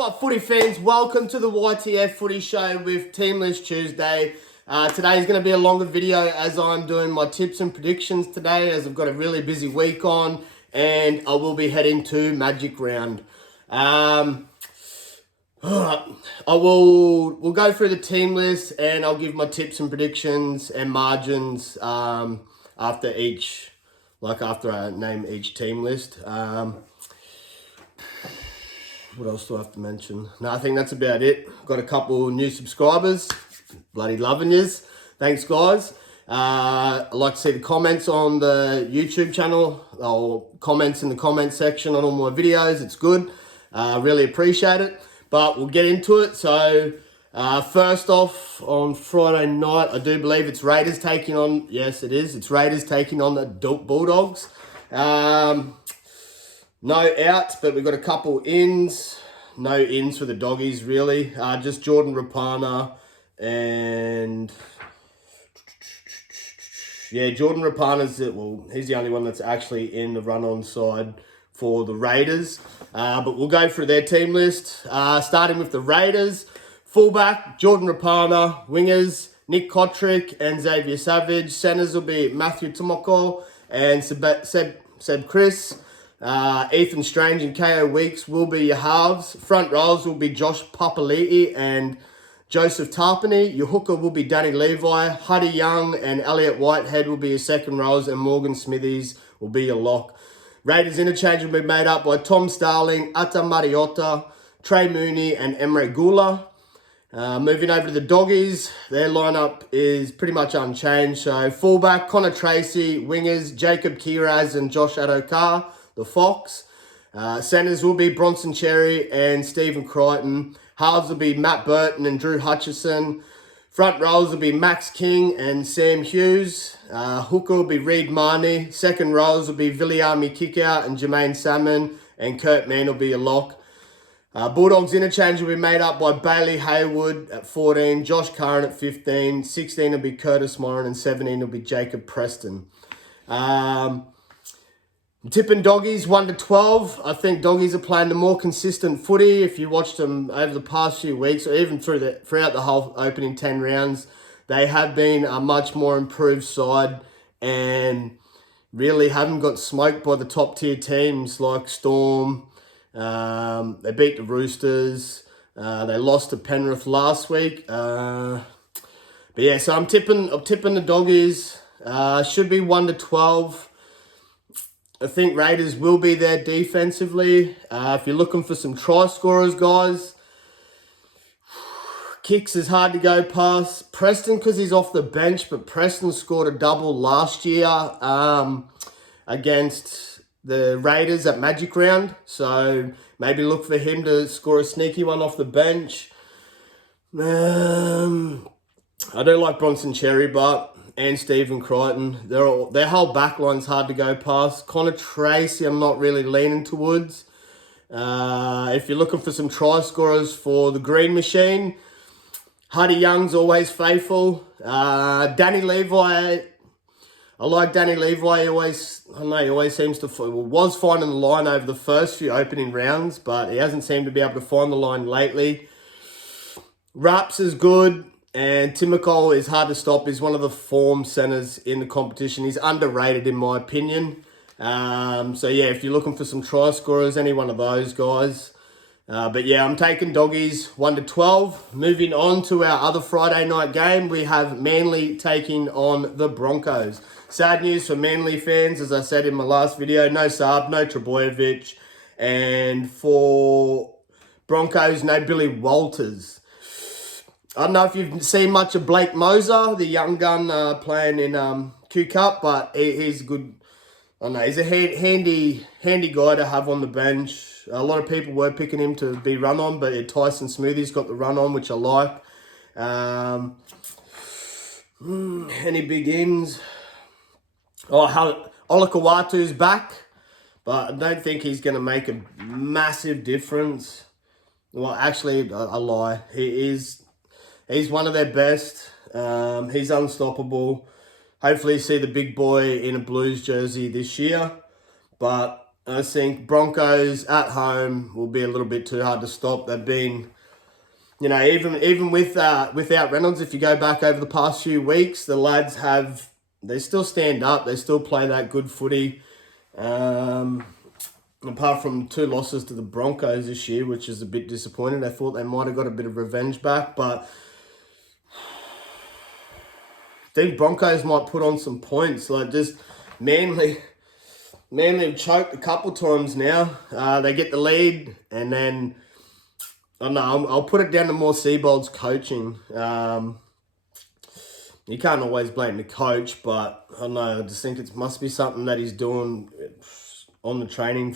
Alright, footy fans, welcome to the YTF Footy Show with Team List Tuesday. Today is going to be a longer video as I'm doing my tips and predictions today, as I've got a really busy week on and I will be heading to Magic Round. We'll go through the team list and I'll give my tips and predictions and margins after I name each team list. What else do I have to mention? No, I think that's about it. Got a couple new subscribers. Bloody loving yous. Thanks, guys. I'd like to see the comments on the YouTube channel, or comments in the comment section on all my videos. It's good. Really appreciate it. But we'll get into it. So, first off, on Friday night, I do believe it's Raiders taking on... Yes, it is. It's Raiders taking on the Bulldogs. No outs, but we've got a couple ins. No ins for the doggies, really. Just Jordan Rapana and... Yeah, Jordan Rapana's... Well, he's the only one that's actually in the run-on side for the Raiders. But we'll go through their team list. Starting with the Raiders. Fullback, Jordan Rapana. Wingers, Nick Kotrick and Xavier Savage. Centers will be Matthew Tomoko and Seb Chris. Ethan Strange and KO Weeks will be your halves. Front rows will be Josh Papali'i and Joseph Tarpany. Your hooker will be Danny Levi. Huddy Young and Elliot Whitehead will be your second rows, and Morgan Smithies will be your lock. Raiders interchange will be made up by Tom Starling, Ata Mariota, Trey Mooney and Emre Gula. Moving over to the doggies, their lineup is pretty much unchanged. So fullback, Connor Tracy. Wingers, Jacob Kiraz and Josh Adokar, the Fox. Centers will be Bronson Cherry and Stephen Crichton. Halves will be Matt Burton and Drew Hutchison. Front rows will be Max King and Sam Hughes. Hooker will be Reed Marnie. Second rows will be Viliami Kickout and Jermaine Salmon. And Kurt Mann will be your lock. Bulldogs interchange will be made up by Bailey Haywood at 14, Josh Curran at 15, 16 will be Curtis Moran, and 17 will be Jacob Preston. Tipping doggies 1 to 12. I think doggies are playing the more consistent footy. If you watched them over the past few weeks, or even throughout the whole opening 10 rounds, they have been a much more improved side and really haven't got smoked by the top tier teams like Storm. They beat the Roosters. They lost to Penrith last week. But yeah, so I'm tipping the doggies. Should be 1 to 12. I think Raiders will be there defensively. If you're looking for some try scorers, guys, Kicks is hard to go past. Preston, because he's off the bench, but Preston scored a double last year against the Raiders at Magic Round. So maybe look for him to score a sneaky one off the bench. I do like Bronson Cherry, and Stephen Crichton. Their whole backline's hard to go past. Connor Tracy, I'm not really leaning towards. If you're looking for some try scorers for the Green Machine, Huddy Young's always faithful. Danny Levi, I like Danny Levi. He always seems to, was finding the line over the first few opening rounds, but he hasn't seemed to be able to find the line lately. Raps is good. And Timoko is hard to stop. He's one of the form centers in the competition. He's underrated in my opinion. So yeah, if you're looking for some try scorers, any one of those guys. But yeah, I'm taking doggies 1 to 12. Moving on to our other Friday night game, we have Manly taking on the Broncos. Sad news for Manly fans, as I said in my last video. No Saab, no Trebojevic. And for Broncos, no Billy Walters. I don't know if you've seen much of Blake Moser, the young gun playing in Q Cup, but he's good. I don't know, he's a handy guy to have on the bench. A lot of people were picking him to be run on, but Tyson Smoothie's got the run on, which I like. Any big ins? Olakawatu's back, but I don't think he's going to make a massive difference. Well, actually, I lie. He's one of their best. He's unstoppable. Hopefully see the big boy in a Blues jersey this year. But I think Broncos at home will be a little bit too hard to stop. They've been, even without Reynolds, if you go back over the past few weeks, the lads they still stand up. They still play that good footy. Apart from 2 losses to the Broncos this year, which is a bit disappointing. I thought they might have got a bit of revenge back, but I think Broncos might put on some points. Like, just Manly have choked a couple times now. They get the lead, and then I don't know. I'll put it down to more Seibold's coaching. You can't always blame the coach, but I don't know. I just think it must be something that he's doing on the training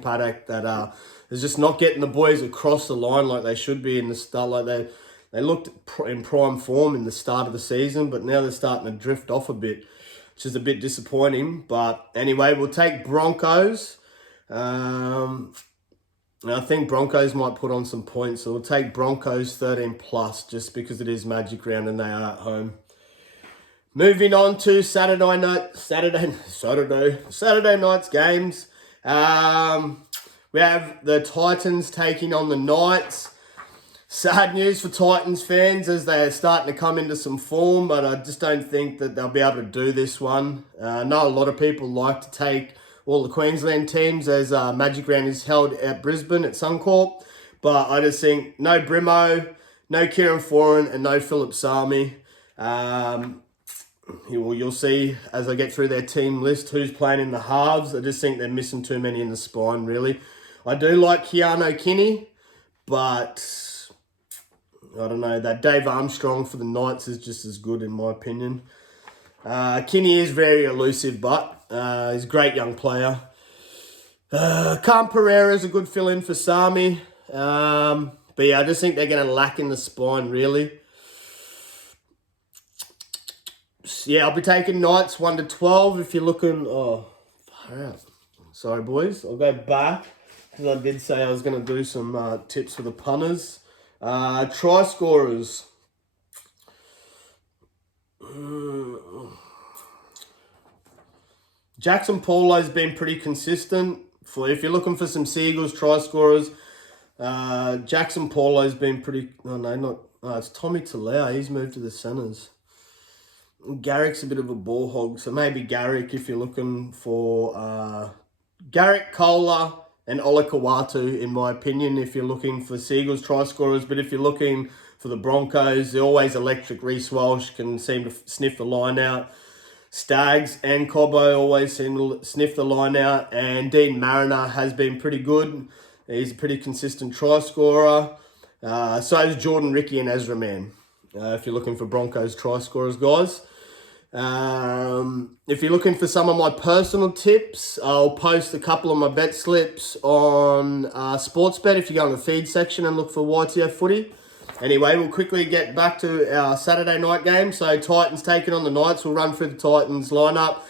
paddock, that is just not getting the boys across the line like they should be in the start. Like they looked in prime form in the start of the season, but now they're starting to drift off a bit, which is a bit disappointing. But anyway, we'll take Broncos. I think Broncos might put on some points, so we'll take Broncos 13 plus, just because it is Magic Round and they are at home. Moving on to Saturday night's games. We have the Titans taking on the Knights. Sad news for Titans fans as they are starting to come into some form, but I just don't think that they'll be able to do this one. I know a lot of people like to take all the Queensland teams as Magic Round is held at Brisbane at Suncorp, but I just think no Brimo, no Kieran Foran, and no Philip Sami. You'll see as I get through their team list who's playing in the halves. I just think they're missing too many in the spine, really. I do like Keanu Kinney, but I don't know. That Dave Armstrong for the Knights is just as good, in my opinion. Kinney is very elusive, but he's a great young player. Khan Pereira is a good fill-in for Sami. But yeah, I just think they're going to lack in the spine, really. Yeah, I'll be taking Knights 1-12 if you're looking... Oh, far out. Sorry, boys. I'll go back, because I did say I was going to do some tips for the punters. Try scorers. Jackson Paulo's been pretty consistent. If you're looking for some Seagulls try scorers, Jackson Paulo's been pretty... it's Tommy Talau. He's moved to the centres. Garrick's a bit of a ball hog, so maybe Garrick if you're looking for Garrick, Kohler, and Olakawatu, in my opinion, if you're looking for Seagulls try scorers. But if you're looking for the Broncos, they're always electric. Reece Walsh can seem to sniff the line out. Staggs and Cobbo always seem to sniff the line out. And Dean Mariner has been pretty good. He's a pretty consistent try scorer. So is Jordan Ricky and Ezra Mann, if you're looking for Broncos try scorers, guys. If you're looking for some of my personal tips, I'll post a couple of my bet slips on Sportsbet if you go in the feed section and look for YTO footy. Anyway, we'll quickly get back to our Saturday night game. So Titans taking on the Knights. We'll run through the Titans lineup.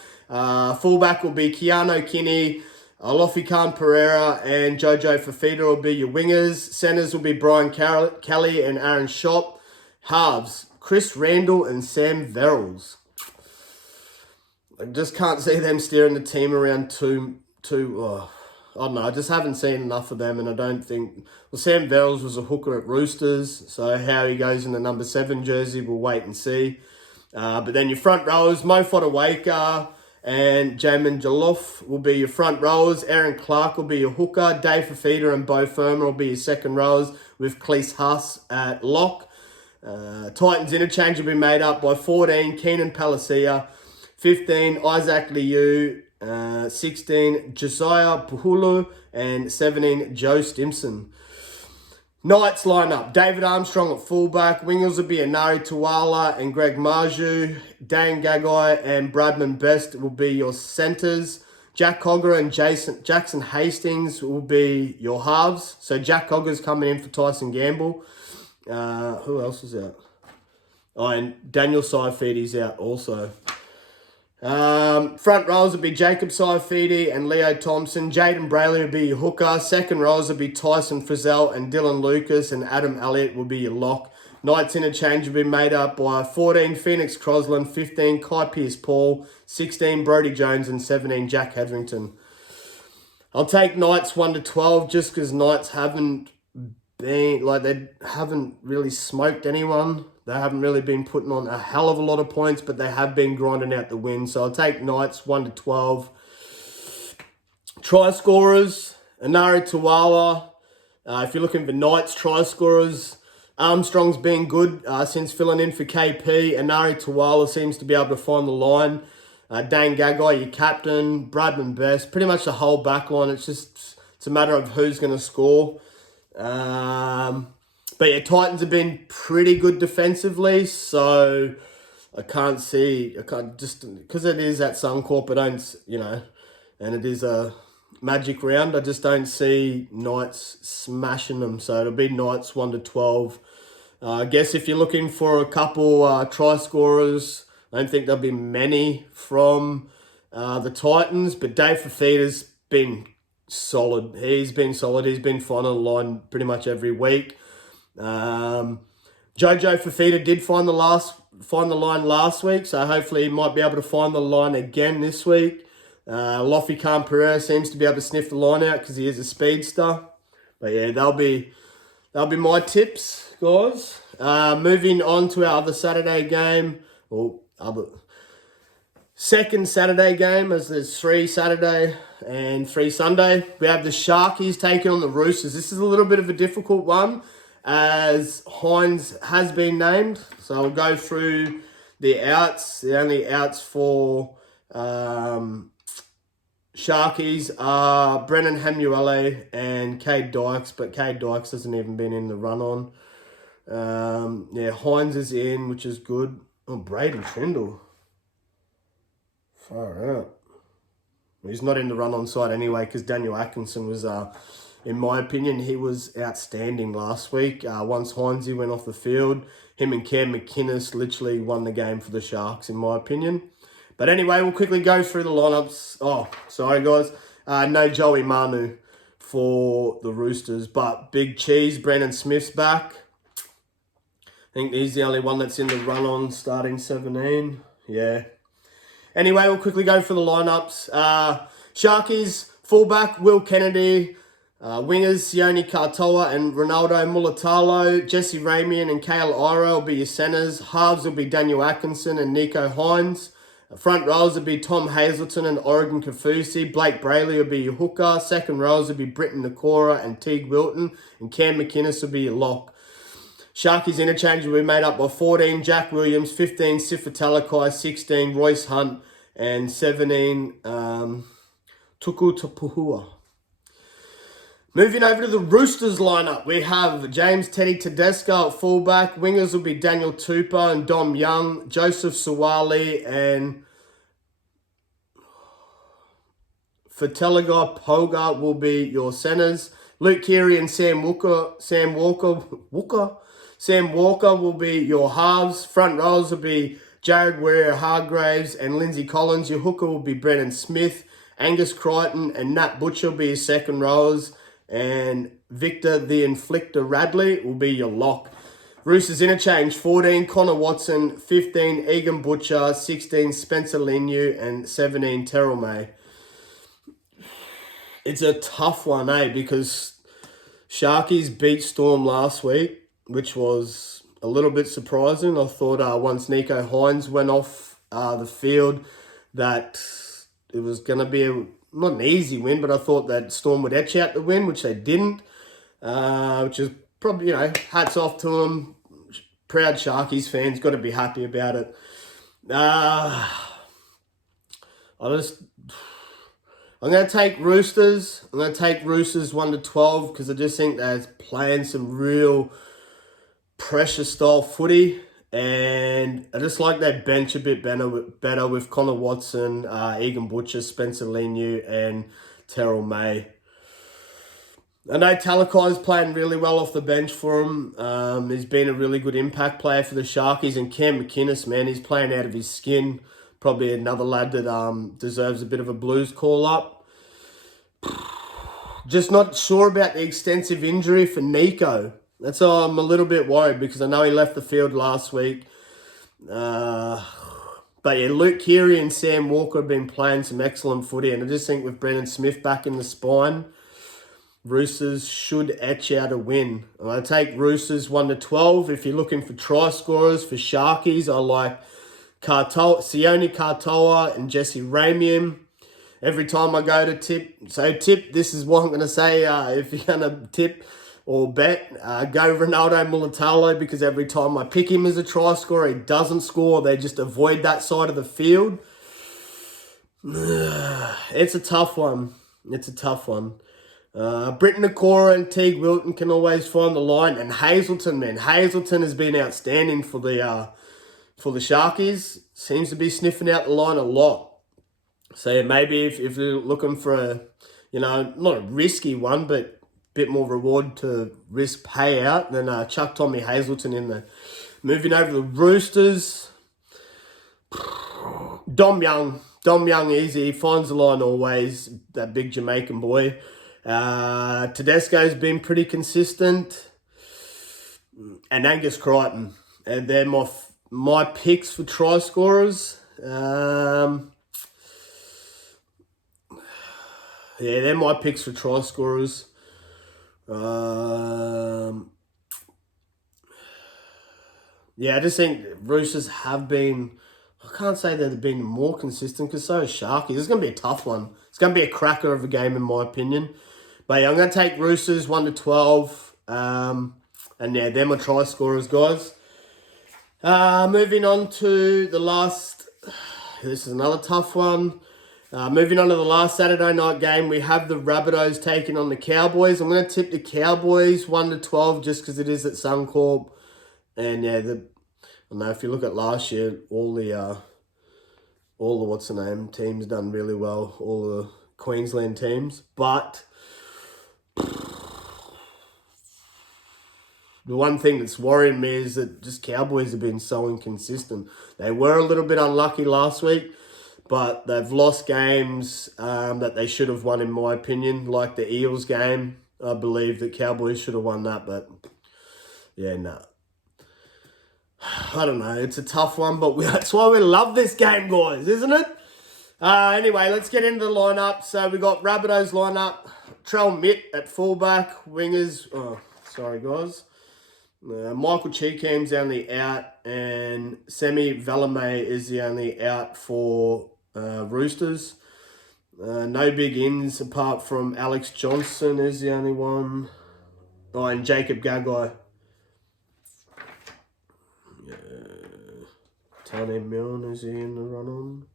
Fullback will be Keanu Kinney, Alofi Khan Pereira, and Jojo Fafita will be your wingers. Centers will be Brian Kelly and Aaron Shop. Halves, Chris Randall and Sam Verrills. I just can't see them steering the team around I don't know. I just haven't seen enough of them, and I don't think... Well, Sam Verrills was a hooker at Roosters, so how he goes in the number 7 jersey, we'll wait and see. But then your front rowers, Mo Fotuaika and Jamin Jalof will be your front rowers. Aaron Clark will be your hooker. Dave Fafita and Bo Firma will be your second rowers, with Cleese Huss at lock. Titans interchange will be made up by 14, Keenan Palacia, 15, Isaac Liu, 16, Josiah Puhulu, and 17, Joe Stimson. Knights lineup, David Armstrong at fullback. Wingers will be Anari Tuala and Greg Marju. Dane Gagai and Bradman Best will be your centres. Jack Cogger and Jackson Hastings will be your halves. So Jack Cogger's coming in for Tyson Gamble. Who else is out? Oh, and Daniel Saifiti's out also. Front rows will be Jacob Saifiti and Leo Thompson. Jaden Brayley will be your hooker. Second rows will be Tyson Frizzell and Dylan Lucas, and Adam Elliott will be your lock. Knights interchange will be made up by 14, Phoenix Crosland, 15, Kai Pearce-Paul, 16, Brodie Jones, and 17, Jack Hedrington. I'll take Knights 1 to 12 just because Knights haven't been, like, they haven't really smoked anyone. They haven't really been putting on a hell of a lot of points, but they have been grinding out the win. So I'll take Knights 1 to 12. Try scorers, Anari Tuwala. If you're looking for Knights try scorers, Armstrong's been good since filling in for KP. Anari Tuwala seems to be able to find the line. Dane Gagai, your captain. Bradman Best. Pretty much the whole back line. It's a matter of who's going to score. But yeah, Titans have been pretty good defensively, so I can't just, because it is at Suncorp, I don't, and it is a Magic round, I just don't see Knights smashing them, so it'll be Knights 1 to 12. I guess if you're looking for a couple try scorers, I don't think there'll be many from the Titans, but Dave Fafita's been solid. He's been solid. He's been finding the line pretty much every week. Jojo Fafita did find the line last week, so hopefully he might be able to find the line again this week. Lofi Khan Pereira seems to be able to sniff the line out because he is a speedster. But yeah, they'll be my tips, guys. Moving on to our other Saturday game, or second Saturday game, as there's 3 Saturday and 3 Sunday. We have the Sharkies taking on the Roosters. This is a little bit of a difficult one, as Hines has been named. So I'll go through the outs. The only outs for Sharkies are Brennan Hamuele and Cade Dykes, but Cade Dykes hasn't even been in the run-on. Hines is in, which is good. Oh, Braden Trindle. Far out. He's not in the run-on side anyway, because Daniel Atkinson was, in my opinion, he was outstanding last week. Once Heinze went off the field, him and Cam McInnes literally won the game for the Sharks, in my opinion. But anyway, we'll quickly go through the lineups. Oh, sorry, guys. No Joey Manu for the Roosters, but Big Cheese, Brandon Smith's back. I think he's the only one that's in the run-on starting 17. Yeah. Anyway, we'll quickly go for the lineups. Sharkies, fullback, Will Kennedy. Wingers, Sione Katoa and Ronaldo Mulatalo. Jesse Ramian and Kale Iro will be your centres. Halves will be Daniel Atkinson and Nico Hines. Front rows will be Tom Hazelton and Oregon Kafusi. Blake Brayley will be your hooker. Second rows will be Britton Nakora and Teague Wilton. And Cam McInnes will be your lock. Sharkies interchange will be made up by 14 Jack Williams, 15 Sifa Talakai, 16 Royce Hunt, and 17 Tuku Tapuhua. Moving over to the Roosters lineup, we have James Teddy Tedesco at fullback. Wingers will be Daniel Tupou and Dom Young. Joseph Suwali and Fatelaga Poga will be your centres. Luke Keary and Sam Walker will be your halves. Front rows will be Jared Warrior-Hargraves and Lindsay Collins. Your hooker will be Brennan Smith. Angus Crichton and Nat Butcher will be your second rows. And Victor the Inflictor Radley will be your lock. Roosters interchange, 14 Connor Watson, 15 Egan Butcher, 16 Spencer Linu, and 17 Terrell May. It's a tough one, because Sharkies beat Storm last week, which was a little bit surprising. I thought once Nico Hines went off the field that it was going to be not an easy win, but I thought that Storm would etch out the win, which they didn't, which is probably, hats off to them. Proud Sharkies fans, got to be happy about it. I'm going to take Roosters. I'm going to take Roosters 1 to 12 because I just think they're playing some real pressure style footy. And I just like their bench a bit better with Connor Watson, Egan Butcher, Spencer Linu, and Terrell May. I know Talakai's playing really well off the bench for him. He's been a really good impact player for the Sharkies. And Cam McInnes, man, he's playing out of his skin. Probably another lad that deserves a bit of a Blues call-up. Just not sure about the extensive injury for Nico. That's why I'm a little bit worried because I know he left the field last week. But yeah, Luke Keary and Sam Walker have been playing some excellent footy, and I just think with Brendan Smith back in the spine, Roosters should etch out a win. And I take Roosters 1-12. If you're looking for try scorers for Sharkies, I like Sione Katoa and Jesse Ramian. Every time I go to tip, this is what I'm going to say. If you're going to tip or bet, go Ronaldo Mulatalo, because every time I pick him as a try scorer, he doesn't score. They just avoid that side of the field. It's a tough one. Britton Nakora and Teague Wilton can always find the line. And Hazelton, man. Hazelton has been outstanding for the Sharkies. Seems to be sniffing out the line a lot. So yeah, maybe if you're looking for a, not a risky one, but bit more reward to risk payout, then chuck Tommy Hazelton in there. Moving over to the Roosters. Dom Young easy. He finds the line always, that big Jamaican boy. Tedesco's been pretty consistent. And Angus Crichton. And they're my picks for try scorers. Yeah, they're my picks for try scorers. Yeah, I just think Roosters have been, I can't say they've been more consistent, because so is Sharkies. It's going to be a tough one. It's going to be a cracker of a game in my opinion. But yeah, I'm going to take Roosters 1-12. And yeah, they're my try scorers, guys. Moving on to the last, this is another tough one. Moving on to the last Saturday night game, we have the Rabbitohs taking on the Cowboys. I'm going to tip the Cowboys 1-12 just because it is at Suncorp. And yeah, I don't know, if you look at last year, all the teams done really well, all the Queensland teams. But the one thing that's worrying me is that just Cowboys have been so inconsistent. They were a little bit unlucky last week, but they've lost games that they should have won, in my opinion, like the Eels game. I believe that Cowboys should have won that, but yeah, no. I don't know. It's a tough one, but that's why we love this game, guys, isn't it? Anyway, let's get into the lineup. So we got Rabbitohs lineup. Trell Mitt at fullback. Wingers. Oh, sorry, guys. Michael Cheekham's the only out, and Semi Valame is the only out for Roosters. No big ins apart from Alex Johnson is the only one. Oh, and Jacob Gagai. Tane Milne, is he in the run-on?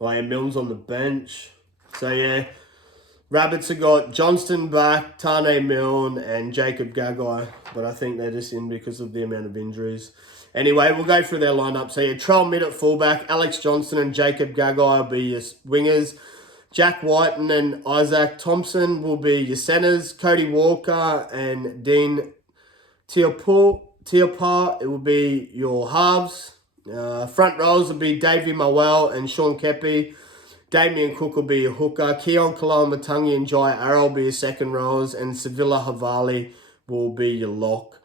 Oh yeah, Milne's on the bench. So yeah, Rabbits have got Johnston back, Tane Milne, and Jacob Gagai. But I think they're just in because of the amount of injuries. Anyway, we'll go through their lineup. So yeah, Trell Mitt at fullback, Alex Johnson and Jacob Gagai will be your wingers. Jack Whiten and Isaac Thompson will be your centres. Cody Walker and Dean Tiapa, it will be your halves. Front rows will be Davey Mowell and Sean Kepi. Damien Cook will be your hooker. Keon Kaloamatangi and Jai Arrow will be your second rows. And Sevilla Havali will be your lock.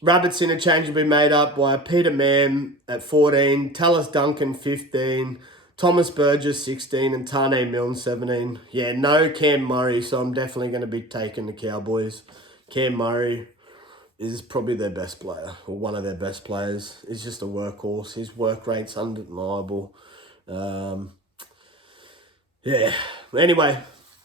Rabbits interchange will be made up by Peter Mann at 14, Tallis Duncan 15, Thomas Burgess 16, and Tane Milne 17. Yeah, no Cam Murray, so I'm definitely going to be taking the Cowboys. Cam Murray is probably their best player, or one of their best players. He's just a workhorse. His work rate's undeniable. Yeah. Anyway,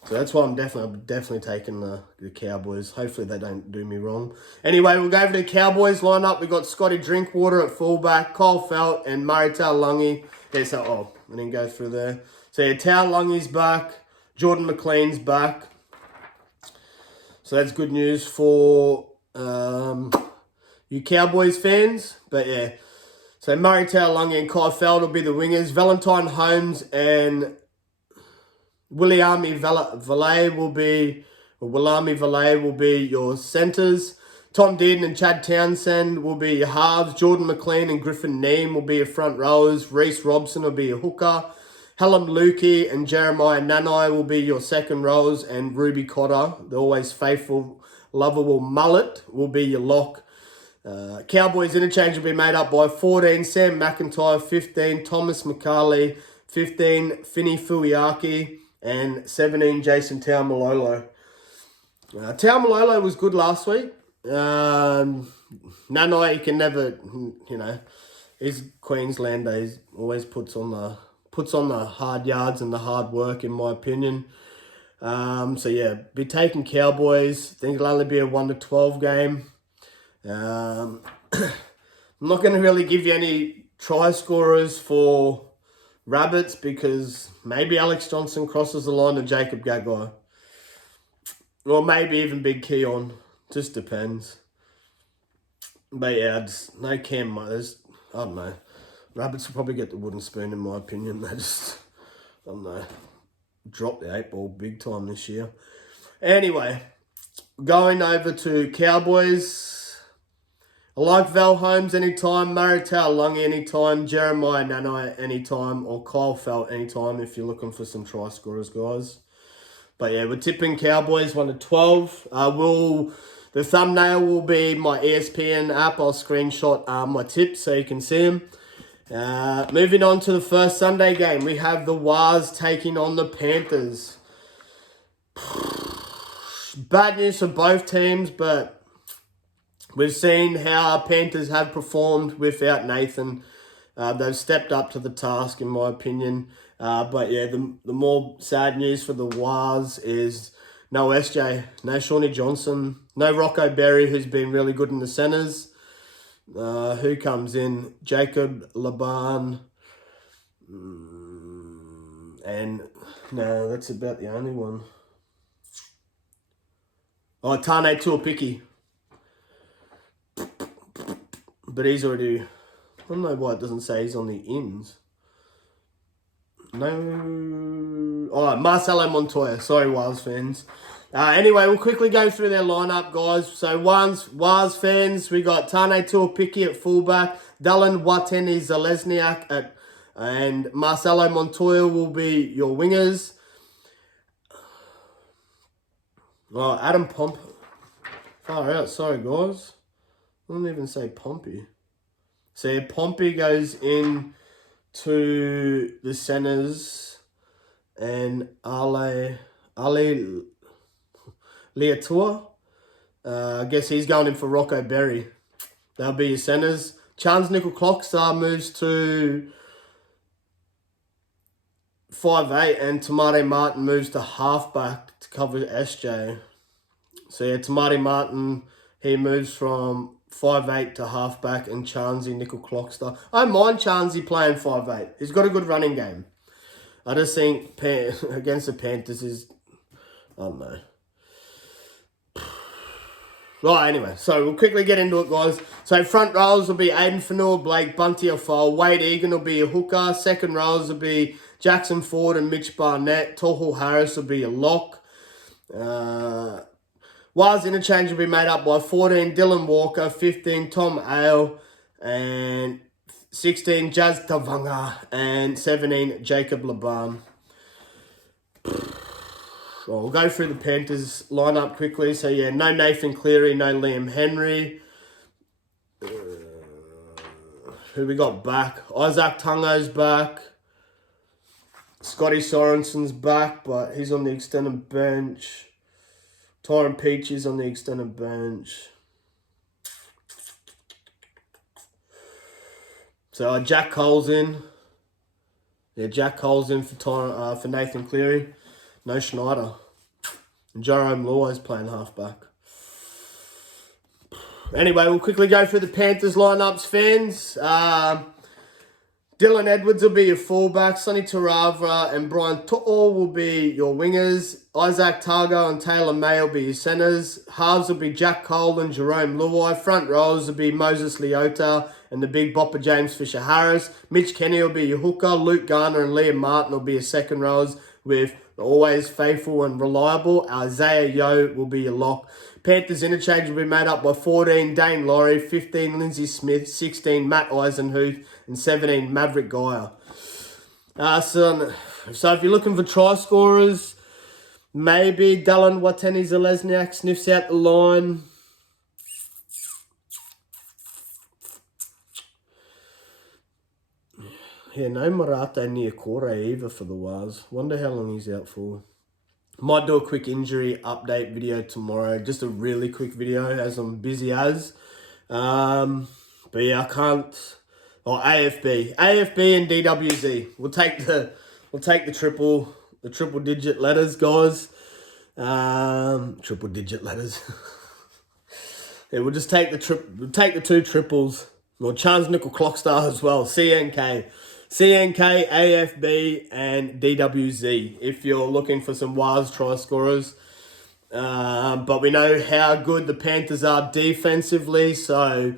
so that's why I'm definitely taking the Cowboys. Hopefully they don't do me wrong. Anyway, we'll go over to the Cowboys lineup. We've got Scotty Drinkwater at fullback, Kyle Felt and Murray Taulagi. Yeah, so, I didn't go through there. So yeah, Taulagi's back. Jordan McLean's back. So that's good news for you Cowboys fans. But yeah, so Murray Taulagi and Kyle Feld will be the wingers. Valentine Holmes and Williami Valet will be your centres. Tom Dearden and Chad Townsend will be your halves. Jordan McLean and Griffin Neem will be your front rowers. Reece Robson will be your hooker. Hallam Lukey and Jeremiah Nanai will be your second rows. And Ruby Cotter, the always faithful, lovable mullet, will be your lock. Cowboys interchange will be made up by 14, Sam McIntyre, 15, Thomas McCarley, 15, Finney Fuiaki, and 17, Jason Taumalolo. Taumalolo was good last week. Nanai, he can never, he's Queenslander. He always puts on the hard yards and the hard work, in my opinion. So yeah, be taking Cowboys. I think it'll only be a 1-12 game. I'm not going to really give you any try scorers for Rabbits because maybe Alex Johnson crosses the line to Jacob Gagai. Or maybe even Big Keon. Just depends. But yeah, no Cam. I don't know. Rabbits will probably get the wooden spoon, in my opinion. They just, I don't know, dropped the 8-ball big time this year. Anyway, going over to Cowboys. I like Val Holmes anytime, Murray Taulagi anytime, Jeremiah Nanai anytime, or Kyle Felt anytime if you're looking for some try scorers, guys. But yeah, we're tipping Cowboys 1-12. The thumbnail will be my ESPN app. I'll screenshot my tips so you can see them. Moving on to the first Sunday game, we have the Wars taking on the Panthers. Bad news for both teams, but we've seen how our Panthers have performed without Nathan. They've stepped up to the task, in my opinion. But yeah, the more sad news for the Wars is no SJ, no Shawnee Johnson, no Rocco Berry, who's been really good in the centres. Who comes in? Jacob Laban. And no, that's about the only one. Oh, Tane Tuapiki. But he's already... I don't know why it doesn't say he's on the ins. No... Oh, Marcelo Montoya. Sorry, Wales fans. Anyway, we'll quickly go through their lineup, guys. So, Wales fans, we got Tane Tuapiki at fullback, Dylan Watene-Zelezniak and Marcelo Montoya will be your wingers. Oh, Adam Pomp. Far out. Sorry, guys. I don't even say Pompey. So yeah, Pompey goes in to the centres and Ale Liatua. I guess he's going in for Rocco Berry. That'll be your centres. Chance Nickel Clockstar moves to 5'8", and Tamari Martin moves to halfback to cover SJ. So yeah, Tamari Martin, he moves from 5'8" to halfback, and Chansey Nickel Clockstar. I don't mind Chansey playing 5'8". He's got a good running game. I just think against the Panthers is, I don't know. Right, anyway, so we'll quickly get into it, guys. So front rows will be Aiden Fanua, Blake Bunty or Foal. Wade Egan will be a hooker. Second rows will be Jackson Ford and Mitch Barnett. Tohu Harris will be a lock. Wires interchange will be made up by 14, Dylan Walker, 15, Tom Ale, and 16, Jazz Tavanga, and 17, Jacob Laban. Well, we'll go through the Panthers lineup quickly. So, yeah, no Nathan Cleary, no Liam Henry. Who we got back? Isaac Tungo's back. Scotty Sorensen's back, but he's on the extended bench. Tyron Peach is on the extended bench. So Jack Cole's in. Yeah, Jack Cole's in for Nathan Cleary. No Schneider. And Jerome Luai's playing halfback. Anyway, we'll quickly go through the Panthers lineups, fans. Dylan Edwards will be your fullback. Sonny Taravra and Brian To'o will be your wingers. Isaac Targo and Taylor May will be your centres. Halves will be Jack Cole and Jerome Luai. Front rows will be Moses Leota and the big bopper James Fisher-Harris. Mitch Kenny will be your hooker. Luke Garner and Liam Martin will be your second rows with always faithful and reliable. Isaiah Yeo will be your lock. Panthers interchange will be made up by 14, Dane Laurie, 15, Lindsay Smith, 16, Matt Eisenhuth, and 17, Maverick Geyer. So if you're looking for try scorers, maybe Dylan Watene-Zelezniak sniffs out the line. Yeah, no Marate Niokore either for the Wars. Wonder how long he's out for. Might do a quick injury update video tomorrow. Just a really quick video as I'm busy as. But yeah, I can't. Or AFB and DWZ. We'll take the triple digit letters, guys. Triple digit letters. Yeah, we'll just take the two triples. Well, Chance Nickel Clockstar as well. CNK, AFB, and DWZ. If you're looking for some Wars try scorers. But we know how good the Panthers are defensively, so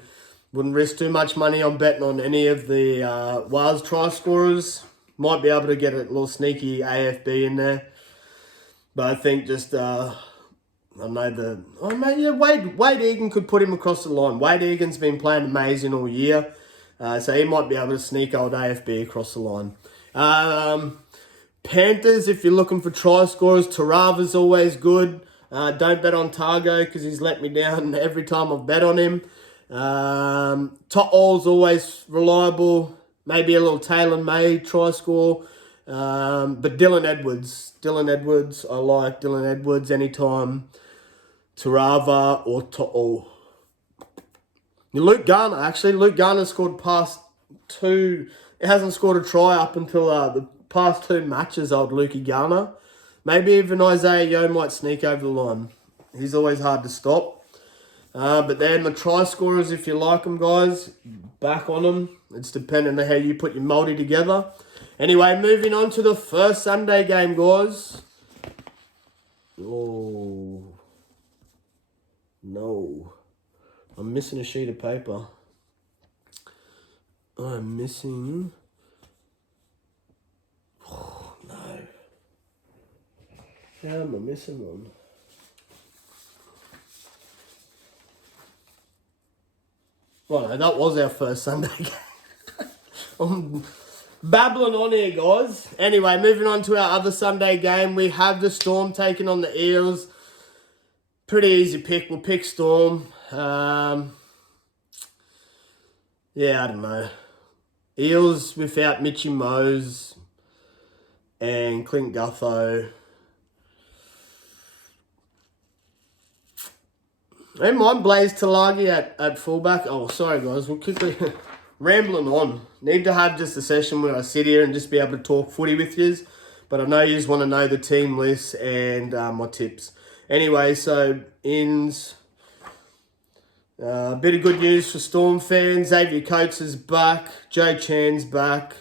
wouldn't risk too much money on betting on any of the Wars try scorers. Might be able to get a little sneaky AFB in there. But I think just, Wade Egan could put him across the line. Wade Egan's been playing amazing all year. So he might be able to sneak old AFB across the line. Panthers, if you're looking for try scorers, Tarava's always good. Don't bet on Targo because he's let me down every time I've bet on him. To'ol's always reliable. Maybe a little Taylor May try score. But Dylan Edwards, I like Dylan Edwards anytime. Tarava or To'o. Luke Garner scored past two. He hasn't scored a try up until the past two matches, old Lukey Garner. Maybe even Isaiah Yeo might sneak over the line. He's always hard to stop. But then the try scorers, if you like them, guys, back on them. It's depending on how you put your multi together. Anyway, moving on to the first Sunday game, guys. Oh, no. I'm missing a sheet of paper. I'm missing... Oh, no. How am I missing one? Well, no, that was our first Sunday game. I'm babbling on here, guys. Anyway, moving on to our other Sunday game. We have the Storm taking on the Eels. Pretty easy pick. We'll pick Storm. Yeah, I don't know. Eels without Mitchy Mose and Clint Gutho. I don't mind Blaze Talagi at fullback. Oh, sorry, guys. We'll quickly... Rambling on. Need to have just a session where I sit here and just be able to talk footy with yous. But I know yous want to know the team list and my tips. Anyway, so ins... bit of good news for Storm fans. Xavier Coates is back. Joe Chan's back.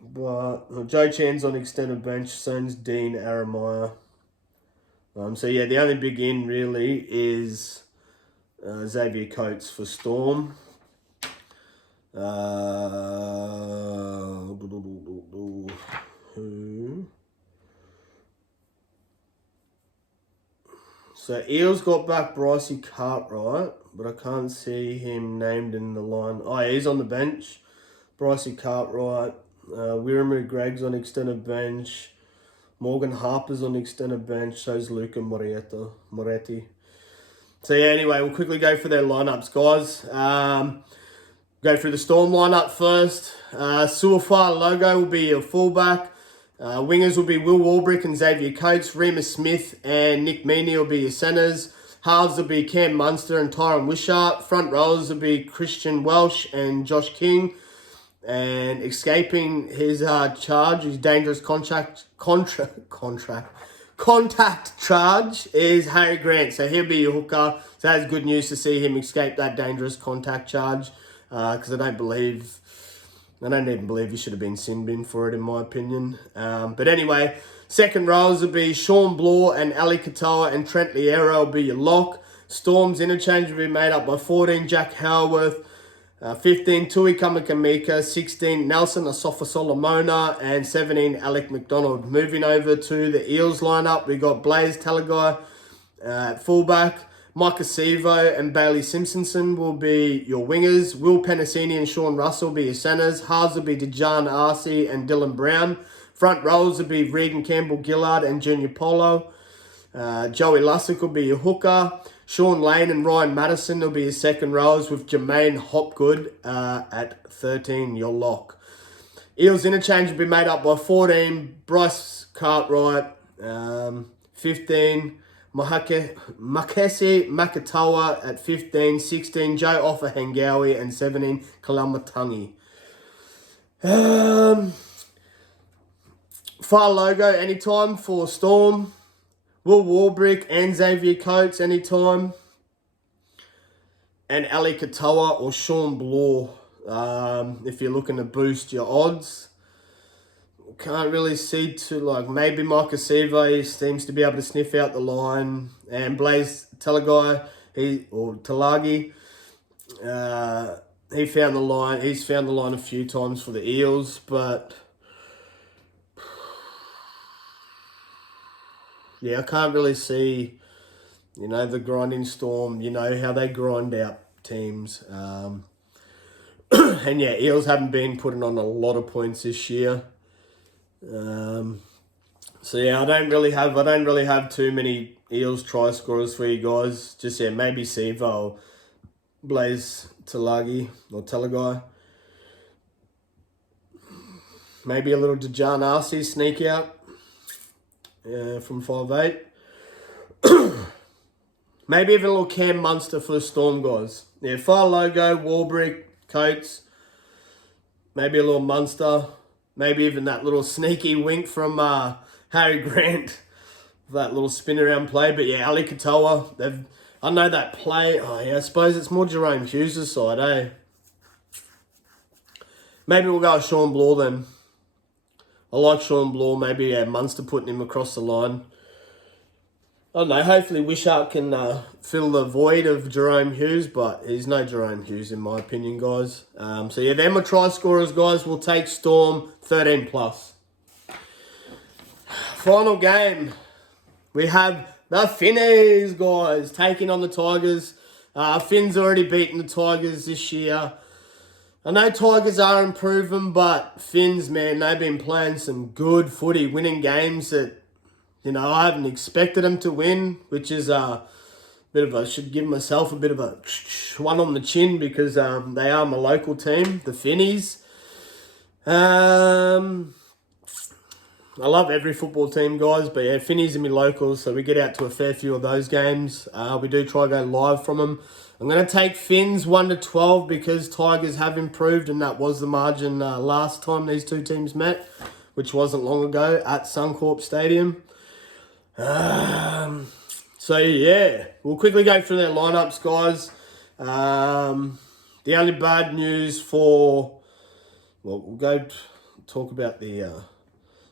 But Joe Chan's on extended bench. So's Dean Aramaya. So yeah, the only big in really is Xavier Coates for Storm. Who? So Eels got back Brycey Cartwright, but I can't see him named in the line. Oh, yeah, he's on the bench. Brycey Cartwright. Wiramu Gregg's on extended bench. Morgan Harper's on extended bench. So's Luca Moretti. So yeah, anyway, we'll quickly go for their lineups, guys. Go through the Storm lineup first. Suafai Logo will be your fullback. Wingers will be Will Warbrick and Xavier Coates. Remus Smith and Nick Meaney will be your centres. Halves will be Cam Munster and Tyron Wishart. Front rowers will be Christian Welsh and Josh King. And escaping his charge, his dangerous contact charge is Harry Grant. So he'll be your hooker. So that's good news to see him escape that dangerous contact charge. Because I don't even believe he should have been sin bin for it, in my opinion. But anyway, second rows will be Sean Bloor and Ali Katoa, and Trent Liero will be your lock. Storm's interchange will be made up by 14 Jack Howarth, 15 Tui Kamakamika, 16 Nelson Asafa Solomona, and 17 Alec McDonald. Moving over to the Eels lineup, we got Blaze Talagai at fullback. Micah Sevo and Bailey Simpsonson will be your wingers. Will Penasini and Sean Russell will be your centres. Halves will be Dejan Arce and Dylan Brown. Front rows will be Regan Campbell Gillard and Junior Polo. Joey Lussick will be your hooker. Sean Lane and Ryan Madison will be his second rows, with Jermaine Hopgood at 13, your lock. Eels interchange will be made up by 14, Bryce Cartwright, 15, Makesi Makatoa at 15, 16, Joe Offa-Hengawi, and 17, Kalamatangi. Far logo anytime for Storm. Will Warbrick and Xavier Coates anytime. And Ali Katoa or Sean Bloor, if you're looking to boost your odds. Can't really see maybe Marcus Sivo, he seems to be able to sniff out the line. And Blaze Talagi, he's found the line a few times for the Eels, but yeah, I can't really see, the grinding Storm, how they grind out teams. And yeah, Eels haven't been putting on a lot of points this year. So yeah, I don't really have too many Eels try scorers for you guys. Just maybe Sivo or Blaze Talagai. Maybe a little Dejan Arce sneak out from 5'8". Maybe even a little Cam Munster for the Storm guys. Yeah, far logo, Warbrick, Coates. Maybe a little Munster. Maybe even that little sneaky wink from Harry Grant. That little spin around play. But yeah, Ali Katoa, I know that play. Oh yeah, I suppose it's more Jerome Hughes' side, eh? Maybe we'll go with Sean Bloor then. I like Sean Bloor. Maybe Munster putting him across the line. I don't know. Hopefully Wishart can fill the void of Jerome Hughes, but he's no Jerome Hughes in my opinion, guys. So yeah, them are try scorers, guys. We'll take Storm 13 plus. Final game. We have the Finnies, guys, taking on the Tigers. Finns already beaten the Tigers this year. I know Tigers are improving, but Finns, man, they've been playing some good footy, winning games that, I haven't expected them to win, which is should give myself a bit of a one on the chin because they are my local team, the Finnies. I love every football team, guys, but yeah, Finnies are my locals, so we get out to a fair few of those games. We do try to go live from them. I'm going to take Finns 1-12 because Tigers have improved, and that was the margin last time these two teams met, which wasn't long ago at Suncorp Stadium. So yeah, we'll quickly go through their lineups, guys. The only bad news we'll go talk about the.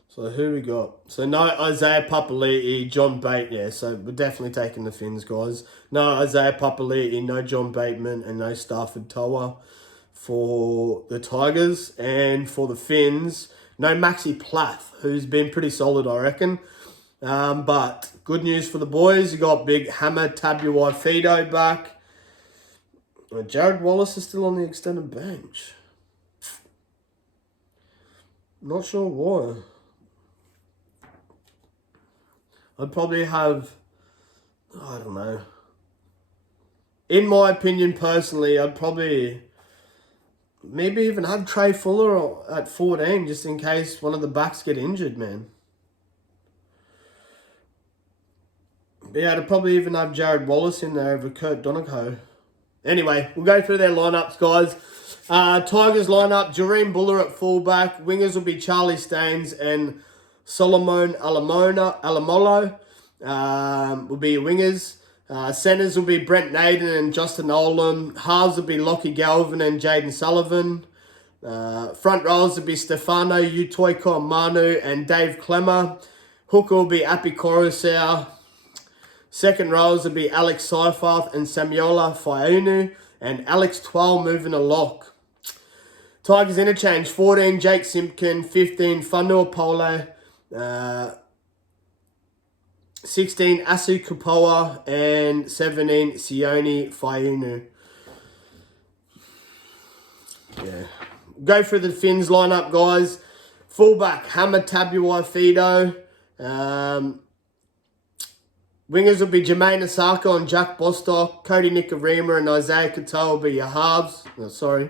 So who we got? So no Isaiah Papali'i, John Bate, yeah. So we're definitely taking the Finns, guys. No Isaiah Papali'i, no John Bateman, and no Stafford Toa for the Tigers. And for the Finns, no Maxi Plath, who's been pretty solid, I reckon. But good news for the boys. You got big Hammer Tabuai Fido back. Jared Wallace is still on the extended bench. Not sure why. I'd probably have, I don't know. In my opinion, personally, I'd probably maybe even have Trey Fuller at 14 just in case one of the backs get injured, man. But yeah, I'd probably even have Jared Wallace in there over Kurt Donegal. Anyway, we'll go through their lineups, guys. Tigers lineup, Jareem Buller at fullback. Wingers will be Charlie Staines and Solomon Alamolo will be wingers. Centers will be Brent Naden and Justin Olam. Halves will be Lockie Galvin and Jaden Sullivan. Front rows will be Stefano Utoiko Manu and Dave Clemmer. Hooker will be Api Coruscant. Second rows will be Alex Seifarth and Samuela Faiunu. And Alex Twal moving a lock. Tigers interchange, 14 Jake Simpkin, 15 Fanua Polo, 16 Asu Kupoa, and 17 Sione Faiunu. Yeah. Go through the Finns lineup, guys. Fullback, Hammer Tabuai Fido. Wingers will be Jermaine Osako and Jack Bostock. Cody Nicarima and Isaiah Katoa will be your halves. No, sorry.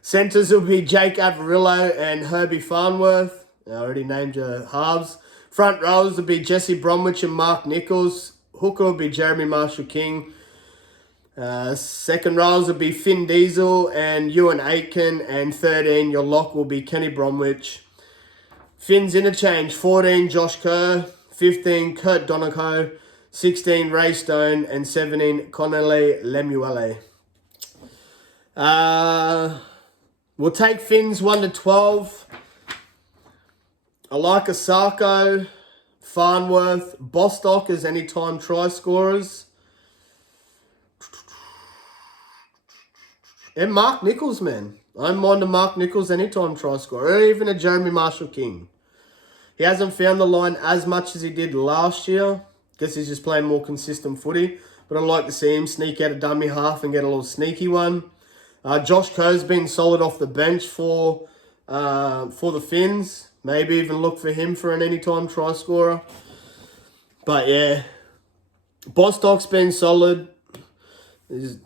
Centres will be Jake Averillo and Herbie Farnworth. I already named your halves. Front rows will be Jesse Bromwich and Mark Nichols. Hooker will be Jeremy Marshall-King. Second rows will be Finn Diesel and Ewan Aitken. And 13, your lock will be Kenny Bromwich. Finn's interchange, 14, Josh Kerr. 15, Kurt Donaco. 16, Ray Stone. And 17, Connelly Lemuele. We'll take Finn's 1 to 12. I like Osako, Farnworth, Bostock as anytime try scorers. And Mark Nichols, man. I don't mind a Mark Nichols anytime try scorer, or even a Jeremy Marshall-King. He hasn't found the line as much as he did last year. Guess he's just playing more consistent footy. But I'd like to see him sneak out a dummy half and get a little sneaky one. Josh Kerr's been solid off the bench for the Finns. Maybe even look for him for an anytime try scorer. But yeah, Bostock's been solid.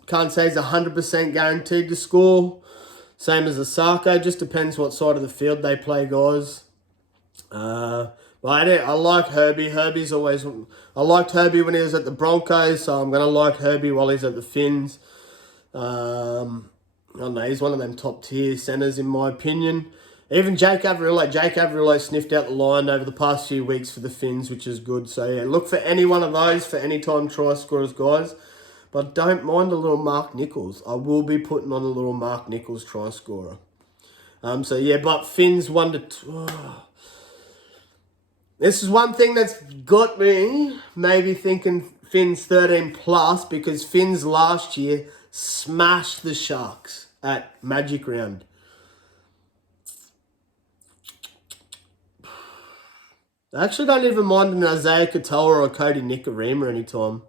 Can't say he's 100% guaranteed to score. Same as Osako. Just depends what side of the field they play, guys. But I like Herbie. I liked Herbie when he was at the Broncos, so I'm going to like Herbie while he's at the Finns. I don't know, he's one of them top tier centres in my opinion. Even Jake Averillo sniffed out the line over the past few weeks for the Finns, which is good. So yeah, look for any one of those for anytime try scorers, guys. But don't mind a little Mark Nichols. I will be putting on a little Mark Nichols try scorer. So yeah, but Finns 1 to 2. This is one thing that's got me maybe thinking Finns 13 plus, because Finns last year smashed the Sharks at Magic Round. I actually don't even mind an Isaiah Katoa or a Cody Nicarima anytime.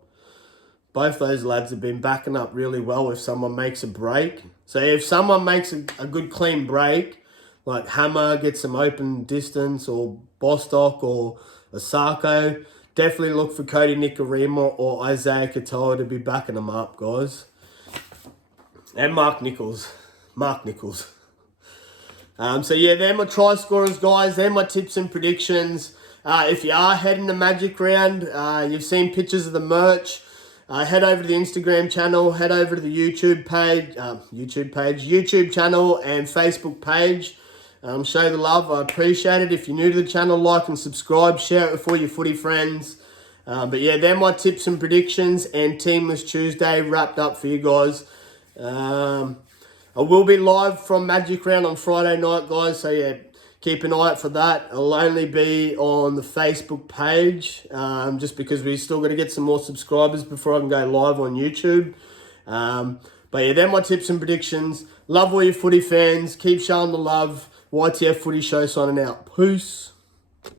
Both those lads have been backing up really well if someone makes a break. So if someone makes a good clean break, like Hammer gets some open distance, or Bostock or Osako, definitely look for Cody Nicarima or Isaiah Katoa to be backing them up, guys. And Mark Nichols. So yeah, they're my try scorers, guys. They're my tips and predictions. If you are heading to Magic Round, you've seen pictures of the merch. Head over to the Instagram channel, head over to the YouTube channel and Facebook page. Show the love. I appreciate it. If you're new to the channel, like and subscribe. Share it with all your footy friends. But yeah, they're my tips and predictions and Teamless Tuesday wrapped up for you guys. I will be live from Magic Round on Friday night, guys. So yeah, keep an eye out for that. It'll only be on the Facebook page, just because we still got to get some more subscribers before I can go live on YouTube. But yeah, they're my tips and predictions. Love all your footy fans. Keep showing the love. YTF Footy Show signing out. Peace.